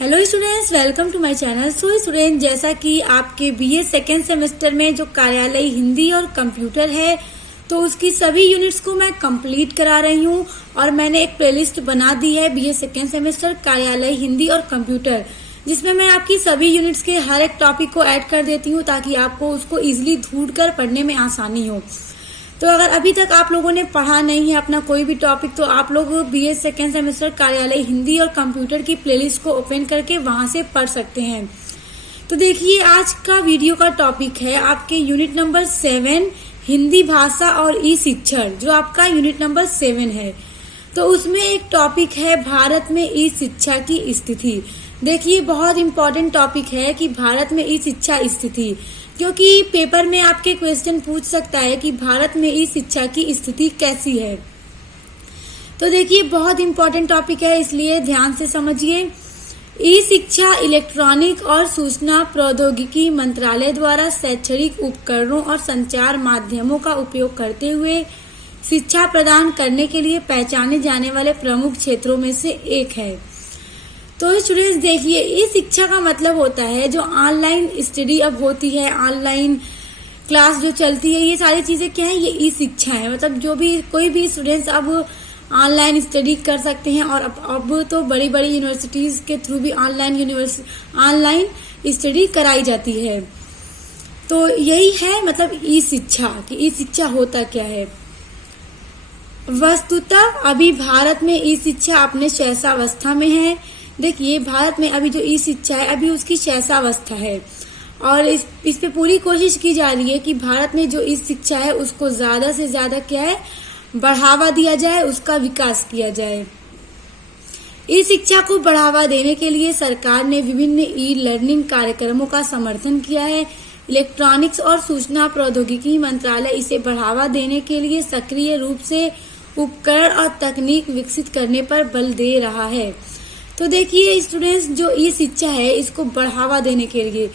Hello students, welcome to my channel. So student, जैसा कि आपके बीए सेकेंड सेमेस्टर में जो कार्यालय हिंदी और कंप्यूटर है, तो उसकी सभी यूनिट्स को मैं कंप्लीट करा रही हूँ और मैंने एक प्लेलिस्ट बना दी है बीए सेकेंड सेमेस्टर कार्यालय हिंदी और कंप्यूटर, जिसमें मैं आपकी सभी यूनिट्स के हर एक टॉपिक को ऐड कर देती हूँ ताकि आपको उसको इजिली ढूंढ कर पढ़ने में आसानी हो। तो अगर अभी तक आप लोगों ने पढ़ा नहीं है अपना कोई भी टॉपिक, तो आप लोग बीए सेकेंड सेमेस्टर कार्यालय हिंदी और कंप्यूटर की प्लेलिस्ट को ओपन करके वहां से पढ़ सकते हैं। तो देखिए, आज का वीडियो का टॉपिक है आपके यूनिट नंबर 7 हिंदी भाषा और ई शिक्षण, जो आपका यूनिट नंबर 7 है। तो उसमें एक टॉपिक है भारत में ई शिक्षा की स्थिति। देखिए, बहुत इंपॉर्टेंट टॉपिक है कि भारत में ई शिक्षा स्थिति, क्योंकि पेपर में आपके क्वेश्चन पूछ सकता है कि भारत में ई शिक्षा की स्थिति कैसी है। तो देखिए, बहुत इंपॉर्टेंट टॉपिक है, इसलिए ध्यान से समझिए। ई शिक्षा इलेक्ट्रॉनिक और सूचना प्रौद्योगिकी मंत्रालय द्वारा शैक्षणिक उपकरणों और संचार माध्यमों का उपयोग करते हुए शिक्षा प्रदान करने के लिए पहचाने जाने वाले प्रमुख क्षेत्रों में से एक है। तो स्टूडेंट्स देखिए, ई शिक्षा का मतलब होता है जो ऑनलाइन स्टडी अब होती है, ऑनलाइन क्लास जो चलती है, ये सारी चीजें क्या है, ये ई शिक्षा है। मतलब जो भी कोई भी स्टूडेंट्स अब ऑनलाइन स्टडी कर सकते हैं और अब तो बड़ी बड़ी यूनिवर्सिटीज के थ्रू भी ऑनलाइन स्टडी कराई जाती है। तो यही है मतलब ई शिक्षा कि ई शिक्षा होता क्या है। वस्तुतः अभी भारत में ई शिक्षा अपने शैशवावस्था में है। देखिए, भारत में अभी जो ई शिक्षा है अभी उसकी शैशवावस्था है और इस पे पूरी कोशिश की जा रही है कि भारत में जो ई शिक्षा है उसको ज्यादा से ज्यादा क्या है, बढ़ावा दिया जाए, उसका विकास किया जाए। ई शिक्षा को बढ़ावा देने के लिए सरकार ने विभिन्न ई लर्निंग कार्यक्रमों का समर्थन किया है। इलेक्ट्रॉनिक्स और सूचना प्रौद्योगिकी मंत्रालय इसे बढ़ावा देने के लिए सक्रिय रूप से उपकरण और तकनीक विकसित करने पर बल दे रहा है। तो देखिए स्टूडेंट्स, जो ई शिक्षा है इसको बढ़ावा देने के लिए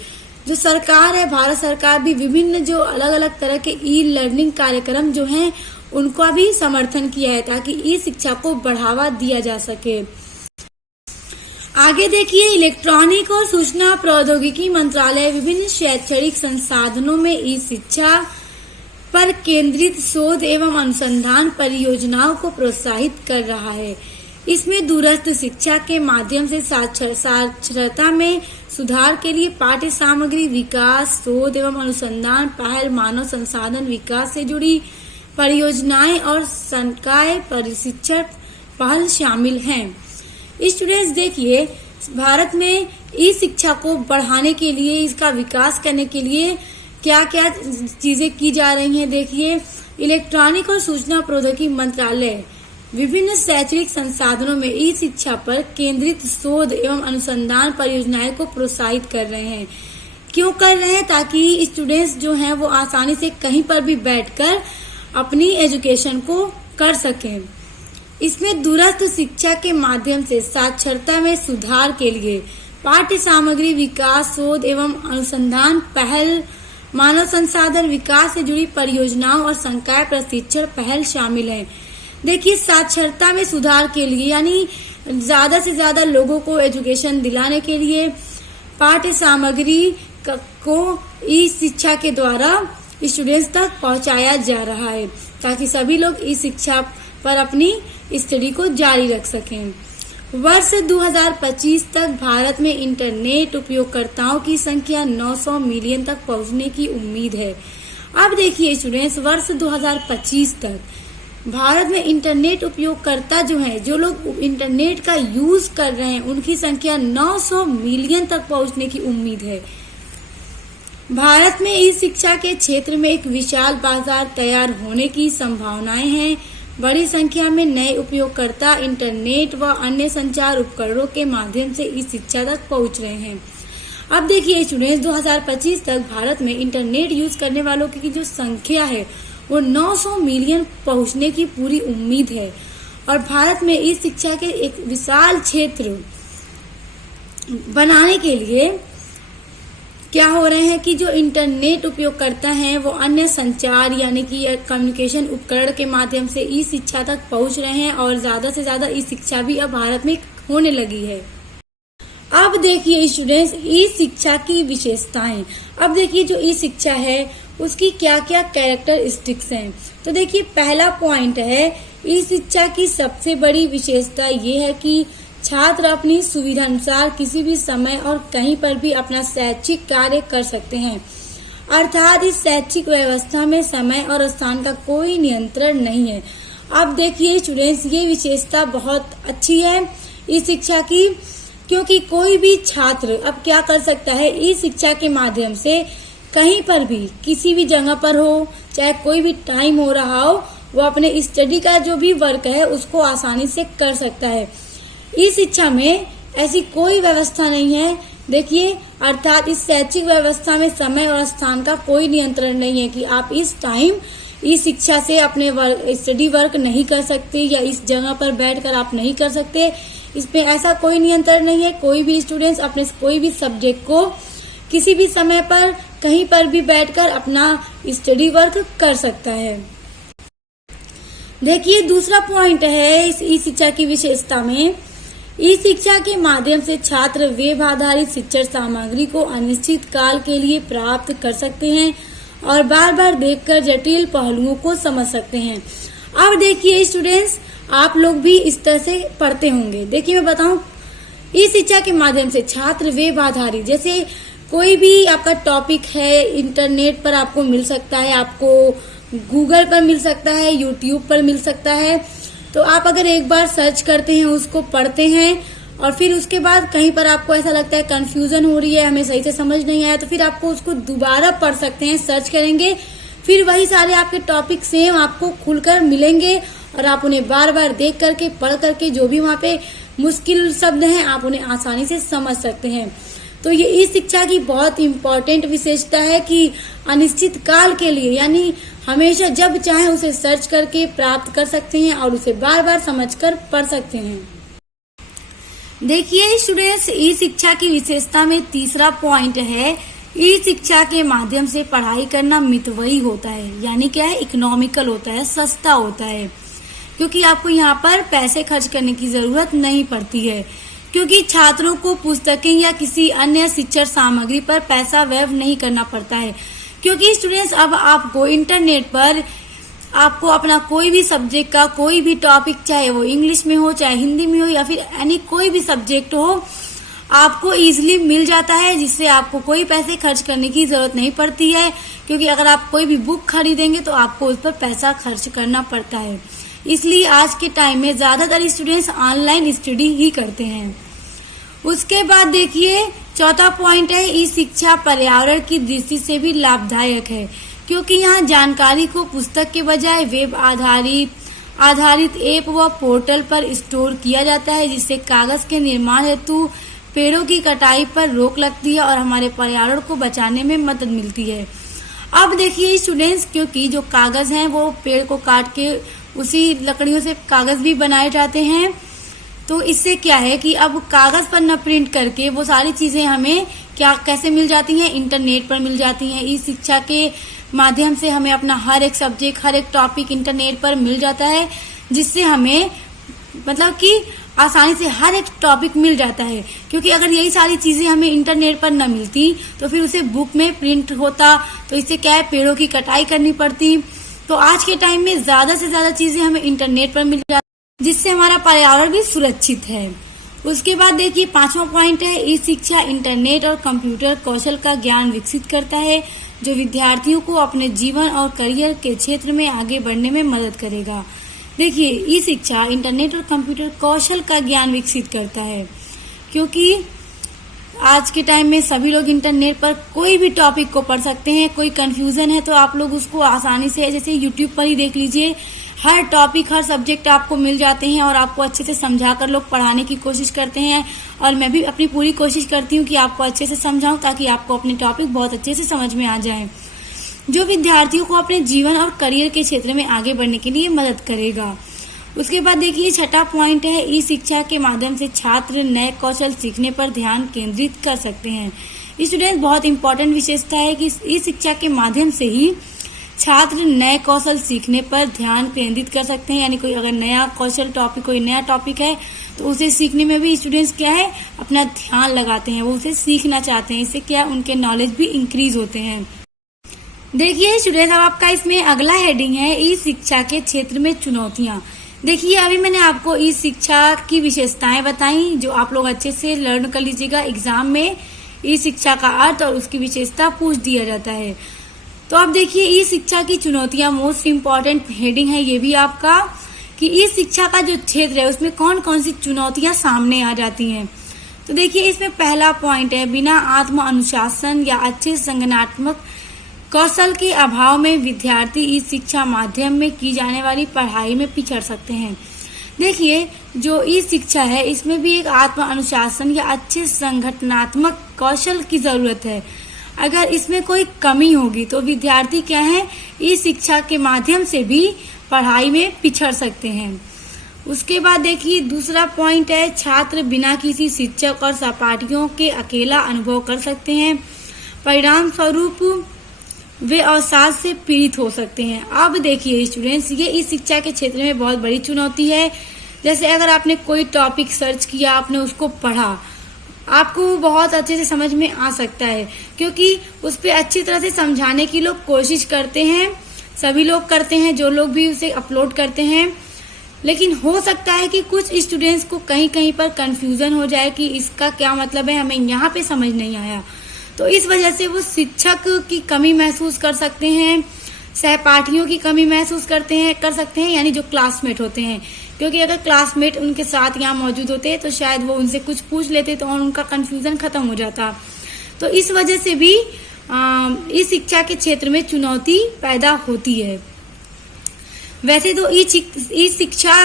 जो सरकार है, भारत सरकार भी विभिन्न जो अलग अलग तरह के ई लर्निंग कार्यक्रम जो हैं उनको भी समर्थन किया है ताकि ई शिक्षा को बढ़ावा दिया जा सके। आगे देखिए, इलेक्ट्रॉनिक और सूचना प्रौद्योगिकी मंत्रालय विभिन्न शैक्षणिक संसाधनों में ई शिक्षा पर केंद्रित शोध एवं अनुसंधान परियोजनाओं को प्रोत्साहित कर रहा है। इसमें दूरस्थ शिक्षा के माध्यम से साक्षरता में सुधार के लिए पाठ्य सामग्री विकास, शोध एवं अनुसंधान पहल, मानव संसाधन विकास से जुड़ी परियोजनाएं और संकाय प्रशिक्षण पहल शामिल हैं। स्टूडेंट्स देखिए, भारत में ई शिक्षा को बढ़ाने के लिए, इसका विकास करने के लिए क्या क्या चीजें की जा रही हैं। देखिए, इलेक्ट्रॉनिक और सूचना प्रौद्योगिकी मंत्रालय विभिन्न शैक्षणिक संसाधनों में ई शिक्षा पर केंद्रित शोध एवं अनुसंधान परियोजनाएं को प्रोत्साहित कर रहे हैं। क्यों कर रहे हैं? ताकि स्टूडेंट्स जो हैं वो आसानी से कहीं पर भी बैठकर अपनी एजुकेशन को कर सकें। इसमें दूरस्थ शिक्षा के माध्यम से साक्षरता में सुधार के लिए पाठ्य सामग्री विकास, शोध एवं अनुसंधान पहल, मानव संसाधन विकास से जुड़ी परियोजनाओं और संकाय प्रशिक्षण पहल शामिल है। देखिए, साक्षरता में सुधार के लिए यानी ज्यादा से ज्यादा लोगों को एजुकेशन दिलाने के लिए पाठ्य सामग्री को ई शिक्षा के द्वारा स्टूडेंट्स तक पहुंचाया जा रहा है ताकि सभी लोग ई शिक्षा पर अपनी स्टडी को जारी रख सकें। वर्ष 2025 तक भारत में इंटरनेट उपयोगकर्ताओं की संख्या 900 मिलियन तक पहुंचने की उम्मीद है। अब देखिए स्टूडेंट्स, वर्ष 2025 तक भारत में इंटरनेट उपयोगकर्ता जो हैं, जो लोग इंटरनेट का यूज कर रहे हैं, उनकी संख्या 900 मिलियन तक पहुंचने की उम्मीद है। भारत में ई शिक्षा के क्षेत्र में एक विशाल बाजार तैयार होने की संभावनाएं हैं। बड़ी संख्या में नए उपयोगकर्ता इंटरनेट व अन्य संचार उपकरणों के माध्यम से ई शिक्षा तक पहुंच रहे हैं। अब देखिए स्टूडेंट्स, 2025 तक भारत में इंटरनेट यूज करने वालों की जो संख्या है वो 900 मिलियन पहुंचने की पूरी उम्मीद है। और भारत में ई शिक्षा के एक विशाल क्षेत्र बनाने के लिए क्या हो रहे हैं कि जो इंटरनेट उपयोगकर्ता हैं वो अन्य संचार यानी कि कम्युनिकेशन उपकरण के माध्यम से ई शिक्षा तक पहुंच रहे हैं और ज्यादा से ज्यादा ई शिक्षा भी अब भारत में होने लगी है। अब अब देखिए स्टूडेंट्स, ई शिक्षा की विशेषताएं। अब देखिए जो ई शिक्षा है उसकी क्या क्या कैरेक्टरिस्टिक्स हैं। तो देखिए पहला पॉइंट है, ई शिक्षा की सबसे बड़ी विशेषता ये है कि छात्र अपनी सुविधा अनुसार किसी भी समय और कहीं पर भी अपना शैक्षिक कार्य कर सकते हैं। अर्थात इस शैक्षिक व्यवस्था में समय और स्थान का कोई नियंत्रण नहीं है। अब देखिए स्टूडेंट्स, ये विशेषता बहुत अच्छी है ई शिक्षा की, क्योंकि कोई भी छात्र अब क्या कर सकता है, ई शिक्षा के माध्यम से कहीं पर भी किसी भी जगह पर हो, चाहे कोई भी टाइम हो रहा हो, वो अपने स्टडी का जो भी वर्क है उसको आसानी से कर सकता है। ई शिक्षा में ऐसी कोई व्यवस्था नहीं है। देखिए, अर्थात इस शैक्षिक व्यवस्था में समय और स्थान का कोई नियंत्रण नहीं है कि आप इस टाइम इस शिक्षा से अपने स्टडी वर्क नहीं कर सकते या इस जगह पर बैठकर आप नहीं कर सकते। इसमें ऐसा कोई नियंत्रण नहीं है। कोई भी स्टूडेंट्स अपने कोई भी सब्जेक्ट को किसी भी समय पर कहीं पर भी बैठकर अपना स्टडी वर्क कर सकता है। देखिए दूसरा पॉइंट है इस ई शिक्षा की विशेषता में, ई शिक्षा के माध्यम से छात्र वेब आधारित शिक्षण सामग्री को अनिश्चित काल के लिए प्राप्त कर सकते हैं और बार बार देखकर जटिल पहलुओं को समझ सकते हैं। अब देखिए स्टूडेंट्स, आप लोग भी इस तरह से पढ़ते होंगे। देखिए मैं बताऊं, ई शिक्षा के माध्यम से छात्र वेब आधारित, जैसे कोई भी आपका टॉपिक है इंटरनेट पर आपको मिल सकता है, आपको गूगल पर मिल सकता है, यूट्यूब पर मिल सकता है। तो आप अगर एक बार सर्च करते हैं, उसको पढ़ते हैं और फिर उसके बाद कहीं पर आपको ऐसा लगता है कंफ्यूजन हो रही है, हमें सही से समझ नहीं आया, तो फिर आपको उसको दोबारा पढ़ सकते हैं, सर्च करेंगे, फिर वही सारे आपके टॉपिक सेम आपको खुलकर मिलेंगे और आप उन्हें बार बार देख करके पढ़ करके जो भी वहाँ पे मुश्किल शब्द हैं आप उन्हें आसानी से समझ सकते हैं। तो ये इस शिक्षा की बहुत इम्पोर्टेंट विशेषता है कि अनिश्चित काल के लिए, यानी हमेशा जब चाहे उसे सर्च करके प्राप्त कर सकते हैं और उसे बार बार समझकर पढ़ सकते हैं। देखिए स्टूडेंट्स, ई शिक्षा की विशेषता में तीसरा पॉइंट है, ई शिक्षा के माध्यम से पढ़ाई करना मितव्ययी होता है, यानी क्या है, इकोनॉमिकल होता है, सस्ता होता है, क्योंकि आपको यहाँ पर पैसे खर्च करने की जरूरत नहीं पड़ती है, क्योंकि छात्रों को पुस्तकें या किसी अन्य शिक्षण सामग्री पर पैसा व्यय नहीं करना पड़ता है। क्योंकि स्टूडेंट्स, अब आपको इंटरनेट पर आपको अपना कोई भी सब्जेक्ट का कोई भी टॉपिक, चाहे वो इंग्लिश में हो, चाहे हिंदी में हो, या फिर यानी कोई भी सब्जेक्ट हो, आपको इजीली मिल जाता है, जिससे आपको कोई पैसे खर्च करने की जरूरत नहीं पड़ती है। क्योंकि अगर आप कोई भी बुक खरीदेंगे तो आपको उस पर पैसा खर्च करना पड़ता है। इसलिए आज के टाइम में ज्यादातर स्टूडेंट्स ऑनलाइन स्टडी ही करते हैं। उसके बाद देखिए चौथा पॉइंट है, ई शिक्षा पर्यावरण की दृष्टि से भी लाभदायक है, क्योंकि यहाँ जानकारी को पुस्तक के बजाय वेब आधारित ऐप व पोर्टल पर स्टोर किया जाता है, जिससे कागज के निर्माण हेतु पेड़ों की कटाई पर रोक लगती है और हमारे पर्यावरण को बचाने में मदद मिलती है। अब देखिए स्टूडेंट्स, क्योंकि जो कागज हैं वो पेड़ को काट के उसी लकड़ियों से कागज भी बनाए जाते हैं, तो इससे क्या है कि अब कागज पर न प्रिंट करके वो सारी चीजें हमें कैसे मिल जाती हैं, इंटरनेट पर मिल जाती हैं। ई शिक्षा के माध्यम से हमें अपना हर एक सब्जेक्ट, हर एक टॉपिक इंटरनेट पर मिल जाता है, जिससे हमें मतलब कि आसानी से हर एक टॉपिक मिल जाता है। क्योंकि अगर यही सारी चीजें हमें इंटरनेट पर न मिलती तो फिर उसे बुक में प्रिंट होता, तो इससे क्या है, पेड़ों की कटाई करनी पड़ती। तो आज के टाइम में ज्यादा से ज्यादा चीजें हमें इंटरनेट पर मिल जाती, जिससे हमारा पर्यावरण भी सुरक्षित है। उसके बाद देखिए पांचवा पॉइंट है, ई शिक्षा इंटरनेट और कंप्यूटर कौशल का ज्ञान विकसित करता है, जो विद्यार्थियों को अपने जीवन और करियर के क्षेत्र में आगे बढ़ने में मदद करेगा। देखिए ई शिक्षा इंटरनेट और कंप्यूटर कौशल का ज्ञान विकसित करता है, क्योंकि आज के टाइम में सभी लोग इंटरनेट पर कोई भी टॉपिक को पढ़ सकते हैं। कोई कंफ्यूजन है तो आप लोग उसको आसानी से, जैसे यूट्यूब पर ही देख लीजिए, हर टॉपिक, हर सब्जेक्ट आपको मिल जाते हैं और आपको अच्छे से समझाकर लोग पढ़ाने की कोशिश करते हैं। और मैं भी अपनी पूरी कोशिश करती हूँ कि आपको अच्छे से समझाऊं, ताकि आपको अपने टॉपिक बहुत अच्छे से समझ में आ जाए, जो विद्यार्थियों को अपने जीवन और करियर के क्षेत्र में आगे बढ़ने के लिए मदद करेगा। उसके बाद देखिए छठा पॉइंट है, ई शिक्षा के माध्यम से छात्र नए कौशल सीखने पर ध्यान केंद्रित कर सकते हैं। स्टूडेंट, बहुत इंपॉर्टेंट विशेषता है कि ई शिक्षा के माध्यम से ही छात्र नए कौशल सीखने पर ध्यान केंद्रित कर सकते हैं। यानी कोई अगर नया कौशल टॉपिक, कोई नया टॉपिक है तो उसे सीखने में भी स्टूडेंट्स क्या है, अपना ध्यान लगाते हैं, वो उसे सीखना चाहते हैं। इससे क्या उनके नॉलेज भी इंक्रीज होते हैं। देखिए स्टूडेंट्स, अब आपका इसमें अगला हेडिंग है ई शिक्षा के क्षेत्र में चुनौतियां। देखिए अभी मैंने आपको ई शिक्षा की विशेषताएं बताई, जो आप लोग अच्छे से लर्न कर लीजिएगा। एग्जाम में ई शिक्षा का अर्थ और उसकी विशेषता पूछ दिया जाता है। तो अब देखिए ई शिक्षा की चुनौतियां, मोस्ट इम्पॉर्टेंट हेडिंग है ये भी आपका, कि ई शिक्षा का जो क्षेत्र है उसमें कौन कौन सी चुनौतियां सामने आ जाती हैं। तो देखिए इसमें पहला पॉइंट है, बिना आत्म अनुशासन या अच्छे संगठनात्मक कौशल के अभाव में विद्यार्थी ई शिक्षा माध्यम में की जाने वाली पढ़ाई में पिछड़ सकते हैं। देखिए जो ई शिक्षा है इसमें भी एक आत्म अनुशासन या अच्छे संगठनात्मक कौशल की जरूरत है। अगर इसमें कोई कमी होगी तो विद्यार्थी क्या है, ई शिक्षा के माध्यम से भी पढ़ाई में पिछड़ सकते हैं। उसके बाद देखिए दूसरा पॉइंट है, छात्र बिना किसी शिक्षक और सहपाठियों के अकेला अनुभव कर सकते हैं। परिणाम स्वरूप वे अवसाद से पीड़ित हो सकते हैं। अब देखिए स्टूडेंट्स, ये इस शिक्षा के क्षेत्र में बहुत बड़ी चुनौती है। जैसे अगर आपने कोई टॉपिक सर्च किया, आपने उसको पढ़ा, आपको बहुत अच्छे से समझ में आ सकता है, क्योंकि उस पर अच्छी तरह से समझाने की लोग कोशिश करते हैं, सभी लोग करते हैं, जो लोग भी उसे अपलोड करते हैं। लेकिन हो सकता है कि कुछ स्टूडेंट्स को कहीं कहीं पर कंफ्यूजन हो जाए कि इसका क्या मतलब है, हमें यहाँ पे समझ नहीं आया। तो इस वजह से वो शिक्षक की कमी महसूस कर सकते हैं, सहपाठियों की कमी महसूस कर सकते हैं, यानी जो क्लासमेट होते हैं। क्योंकि अगर क्लासमेट उनके साथ यहाँ मौजूद होते तो शायद वो उनसे कुछ पूछ लेते तो उनका कंफ्यूजन खत्म हो जाता। तो इस वजह से भी इस शिक्षा के क्षेत्र में चुनौती पैदा होती है। वैसे तो ई शिक्षा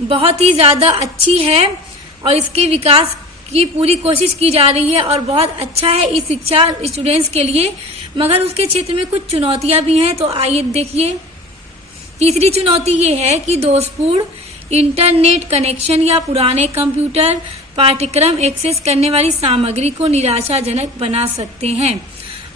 बहुत ही ज्यादा अच्छी है और इसके विकास की पूरी कोशिश की जा रही है और बहुत अच्छा है ई शिक्षा स्टूडेंट्स के लिए, मगर उसके क्षेत्र में कुछ चुनौतियां भी हैं। तो आइए देखिए, तीसरी चुनौती ये है कि दोषपूर्ण इंटरनेट कनेक्शन या पुराने कंप्यूटर पाठ्यक्रम एक्सेस करने वाली सामग्री को निराशाजनक बना सकते हैं।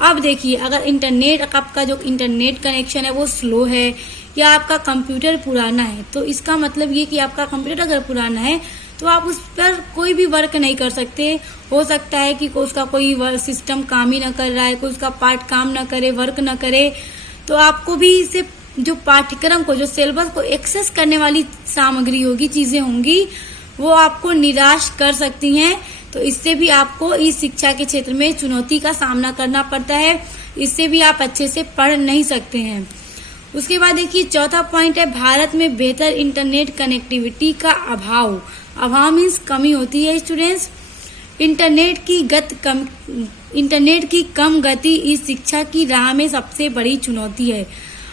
अब देखिए, अगर आपका जो इंटरनेट कनेक्शन है वो स्लो है या आपका कंप्यूटर पुराना है, तो इसका मतलब ये कि आपका कंप्यूटर अगर पुराना है तो आप उस पर कोई भी वर्क नहीं कर सकते। हो सकता है कि उसका कोई सिस्टम काम ही ना कर रहा है, कोई उसका पार्ट काम ना करे, वर्क ना करे, तो आपको भी इसे जो पाठ्यक्रम को, जो सिलेबस को एक्सेस करने वाली सामग्री होगी, चीजें होंगी, वो आपको निराश कर सकती हैं। तो इससे भी आपको इस शिक्षा के क्षेत्र में चुनौती का सामना करना पड़ता है, इससे भी आप अच्छे से पढ़ नहीं सकते हैं। उसके बाद देखिए चौथा पॉइंट है, भारत में बेहतर इंटरनेट कनेक्टिविटी का अभाव मीन्स कमी होती है स्टूडेंट्स। इंटरनेट की कम गति इस शिक्षा की राह में सबसे बड़ी चुनौती है।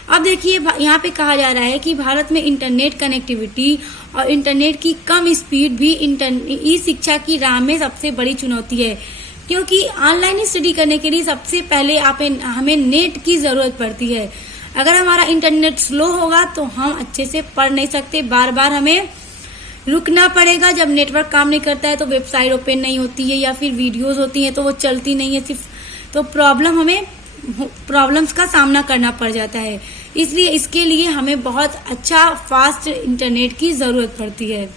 अब देखिए यहाँ पे कहा जा रहा है कि भारत में इंटरनेट कनेक्टिविटी और इंटरनेट की कम स्पीड भी इस शिक्षा की राह में सबसे बड़ी चुनौती है, क्योंकि ऑनलाइन स्टडी करने के लिए सबसे पहले हमें नेट की जरूरत पड़ती है। अगर हमारा इंटरनेट स्लो होगा तो हम अच्छे से पढ़ नहीं सकते, बार बार हमें रुकना पड़ेगा। जब नेटवर्क काम नहीं करता है तो वेबसाइट ओपन नहीं होती है या फिर वीडियोस होती हैं तो वो चलती नहीं है सिर्फ, तो प्रॉब्लम्स का सामना करना पड़ जाता है। इसलिए इसके लिए हमें बहुत अच्छा फास्ट इंटरनेट की जरूरत पड़ती है।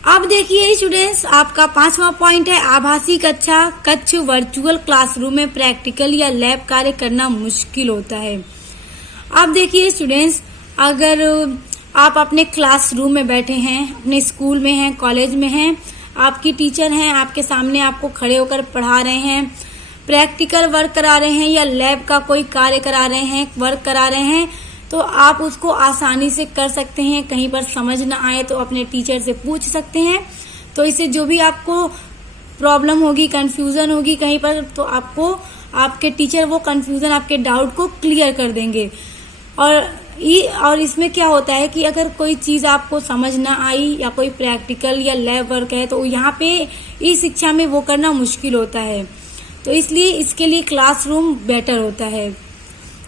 अब देखिए स्टूडेंट्स, आपका 5वां पॉइंट है, आभासी कक्ष वर्चुअल क्लासरूम में प्रैक्टिकल या लैब कार्य करना मुश्किल होता है। अब देखिए स्टूडेंट्स, अगर आप अपने क्लासरूम में बैठे हैं, अपने स्कूल में हैं, कॉलेज में हैं, आपकी टीचर हैं, आपके सामने आपको खड़े होकर पढ़ा रहे हैं, प्रैक्टिकल वर्क करा रहे हैं या लैब का कोई कार्य करा रहे हैं, वर्क करा रहे हैं, तो आप उसको आसानी से कर सकते हैं। कहीं पर समझ ना आए तो अपने टीचर से पूछ सकते हैं। तो इससे जो भी आपको प्रॉब्लम होगी, कंफ्यूजन होगी कहीं पर, तो आपको आपके टीचर वो कंफ्यूजन, आपके डाउट को क्लियर कर देंगे। और इसमें क्या होता है कि अगर कोई चीज आपको समझ ना आई या कोई प्रैक्टिकल या लैब वर्क है तो यहाँ पे इस शिक्षा में वो करना मुश्किल होता है। तो इसलिए इसके लिए क्लासरूम बेटर होता है।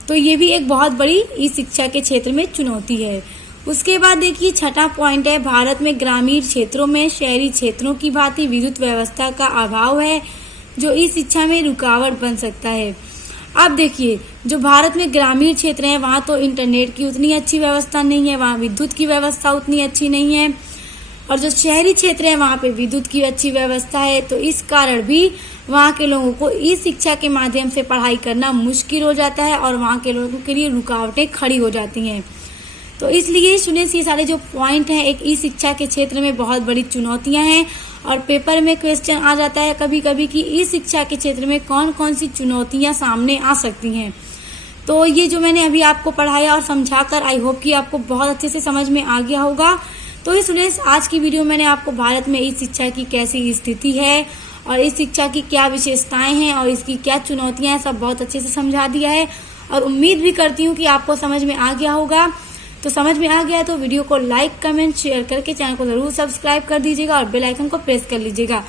तो ये भी एक बहुत बड़ी इस शिक्षा के क्षेत्र में चुनौती है। उसके बाद देखिए 6वां पॉइंट है, भारत में ग्रामीण क्षेत्रों में शहरी क्षेत्रों की भांति विद्युत व्यवस्था का अभाव है, जो इस शिक्षा में रुकावट बन सकता है। अब देखिए, जो भारत में ग्रामीण क्षेत्र है वहाँ तो इंटरनेट की उतनी अच्छी व्यवस्था नहीं है, वहाँ विद्युत की व्यवस्था उतनी अच्छी नहीं है। और जो शहरी क्षेत्र है वहाँ पे विद्युत की अच्छी व्यवस्था है, तो इस कारण भी वहाँ के लोगों को ई शिक्षा के माध्यम से पढ़ाई करना मुश्किल हो जाता है और वहाँ के लोगों के लिए रुकावटें खड़ी हो जाती हैं। तो इसलिए स्टूडेंट्स, ये सारे जो पॉइंट हैं एक ई शिक्षा के क्षेत्र में बहुत बड़ी चुनौतियां हैं और पेपर में क्वेश्चन आ जाता है कभी कभी कि ई शिक्षा के क्षेत्र में कौन कौन सी चुनौतियां सामने आ सकती हैं। तो ये जो मैंने अभी आपको पढ़ाया और समझाकर आई होप कि आपको बहुत अच्छे से समझ में आ गया होगा। तो स्टूडेंट्स, आज की वीडियो मैंने आपको भारत में ई शिक्षा की कैसी स्थिति है और इस शिक्षा की क्या विशेषताएं हैं और इसकी क्या चुनौतियां हैं, सब बहुत अच्छे से समझा दिया है और उम्मीद भी करती हूँ कि आपको समझ में आ गया होगा। तो समझ में आ गया है तो वीडियो को लाइक, कमेंट, शेयर करके चैनल को जरूर सब्सक्राइब कर दीजिएगा और बेल आइकन को प्रेस कर लीजिएगा,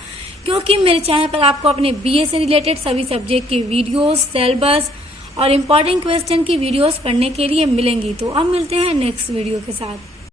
क्योंकि मेरे चैनल पर आपको अपने बीए से रिलेटेड सभी सब्जेक्ट की वीडियोस, सिलेबस और इम्पोर्टेंट क्वेश्चन की वीडियोस पढ़ने के लिए मिलेंगी। तो अब मिलते हैं नेक्स्ट वीडियो के साथ।